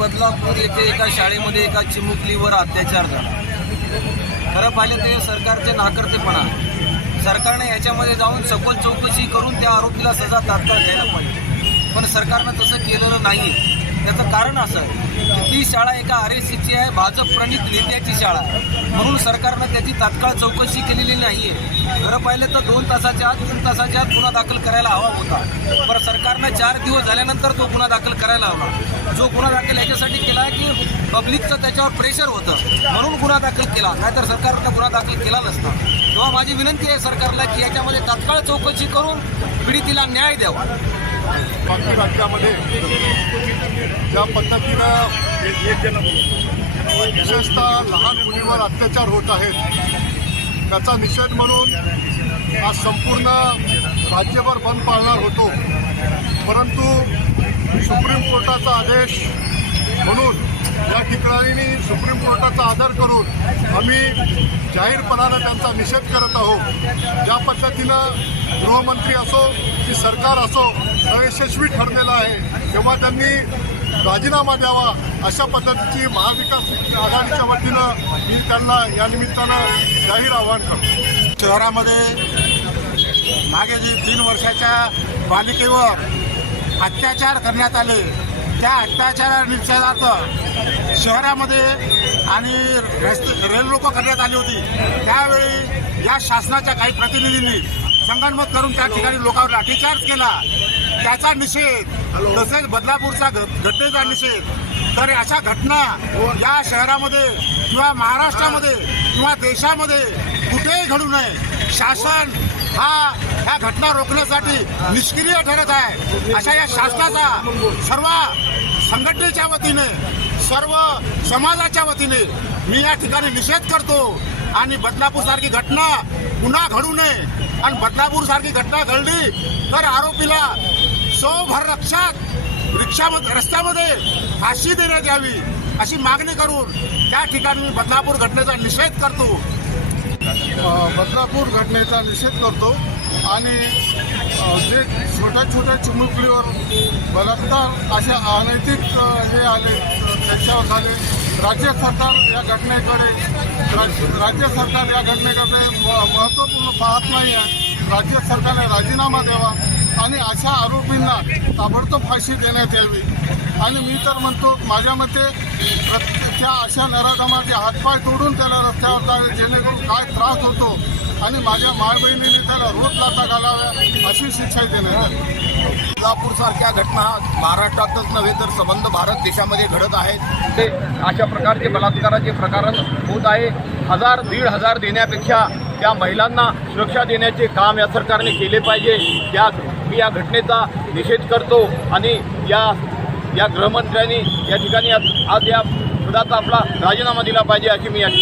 बदलापूर येथे एका शाळेमध्ये एका चिमुकलीवर अत्याचार झाला। खरं पाहिलं ते सरकारचे नाकर्तेपणा। सरकारने याच्यामध्ये जाऊन सखोल चौकशी करून त्या आरोपीला सजा तात्काळ द्यायला पाहिजे, पण सरकारनं तसं केलेलं नाही। त्याचं कारण असं की ती शाळा एका RSCची आहे, भाजप प्रणित नेत्याची शाळा आहे, म्हणून सरकारनं त्याची तात्काळ चौकशी केलेली नाही आहे। खरं पाहिलं तर 2 तासाच्या आत 3 तासाच्या आत गुन्हा दाखल करायला हवा होता, पण सरकारनं 4 दिवस झाल्यानंतर तो गुन्हा दाखल करायला हवा। जो गुन्हा दाखल याच्यासाठी केला की पब्लिकचं त्याच्यावर प्रेशर होतं म्हणून गुन्हा दाखल केला, नाहीतर सरकारनं गुन्हा दाखल केला नसता। तेव्हा माझी विनंती आहे सरकारला की याच्यामध्ये तात्काळ चौकशी करून पीडितेला न्याय द्यावा। बाकी राज्यामध्ये ज्या पद्धतीनं विशेषतः लहान मुलींवर अत्याचार होत आहेत त्याचा निषेध म्हणून आज संपूर्ण राज्यभर बंद पाळणार होतो, परंतु सुप्रीम कोर्टाचा आदेश म्हणून या ठिकाणी सुप्रीम कोर्टाचा आदर करून आम्ही जाहीरपणानं त्यांचा निषेध करत आहोत। ज्या पद्धतीनं गृहमंत्री असो की सरकार असो अयशस्वी ठरलेलं आहे, तेव्हा त्यांनी राजीनामा द्यावा अशा पद्धतीची महाविकास आघाडीच्या वतीनं मी त्यांना या निमित्तानं जाहीर आवाहन करतो। शहरामध्ये मागे जी 3 वर्षाच्या बालिकेवर अत्याचार करण्यात आले त्या अत्याचारा निषेधार्थ शहरामध्ये आणि रेल रोको करण्यात आली होती। त्यावेळी या शासनाच्या काही प्रतिनिधींनी संगनमत करून त्या ठिकाणी लोकांवर लाठीचार्ज केला, त्याचा निषेध। तसेच बदलापूरचा घटनेचा निषेध। तर अशा घटना या शहरामध्ये किंवा महाराष्ट्रामध्ये किंवा देशामध्ये कुठेही घडू नये। शासन ह्या घटना रोखण्यासाठी निष्क्रिय ठरत आहे। अशा या शासनाचा सर्व संघटनेच्या वतीने सर्व समाजाच्या वतीने मी या ठिकाणी निषेध करतो आणि बदलापूरसारखी घटना पुन्हा घडू नये। आणि बदलापूरसारखी घटना घडली तर आरोपीला रिक्षामध्ये रस्त्यामध्ये फाशी देण्यात यावी अशी मागणी करून त्या ठिकाणी मी बदलापूर घटनेचा निषेध करतो। बदलापूर घटनेचा निषेध करतो आणि जे छोट्या चिमुकलीवर बलात्कार अशा अनैतिक हे आले त्याच्यावर झाले। राज्य सरकार या घटनेकडे महत्त्वपूर्ण पाहत नाही आहे। राज्य सरकारने राजीनामा द्यावा आणि अशा आरोपींना ताबडतोब फाशी देण्यात यावी। आणि मी तर म्हणतो माझ्या मते त्या अशा नराधमाचे हातपाय तोडून त्याला रस्त्यावर जावे जेणेकरून काय त्रास होतो आणि माझ्या मायबहिणीने त्याला रोज लाथा घालाव्या अशी शिक्षा देण्यात आली। बदलापूरसारख्या घटना महाराष्ट्रातच नव्हे तर संबंध भारत देशामध्ये घडत आहेत। ते अशा प्रकारचे बलात्काराचे प्रकरण होत आहे। 1000-1500 देण्यापेक्षा त्या महिलांना सुरक्षा देण्याचे काम या सरकारने केले पाहिजे। मी या घटनेचा निषेध करतो आणि या गृहमंत्र्यांनी या ठिकाणी आज या पदाचा आपला राजीनामा दिला पाहिजे अशी मी या ठिकाणी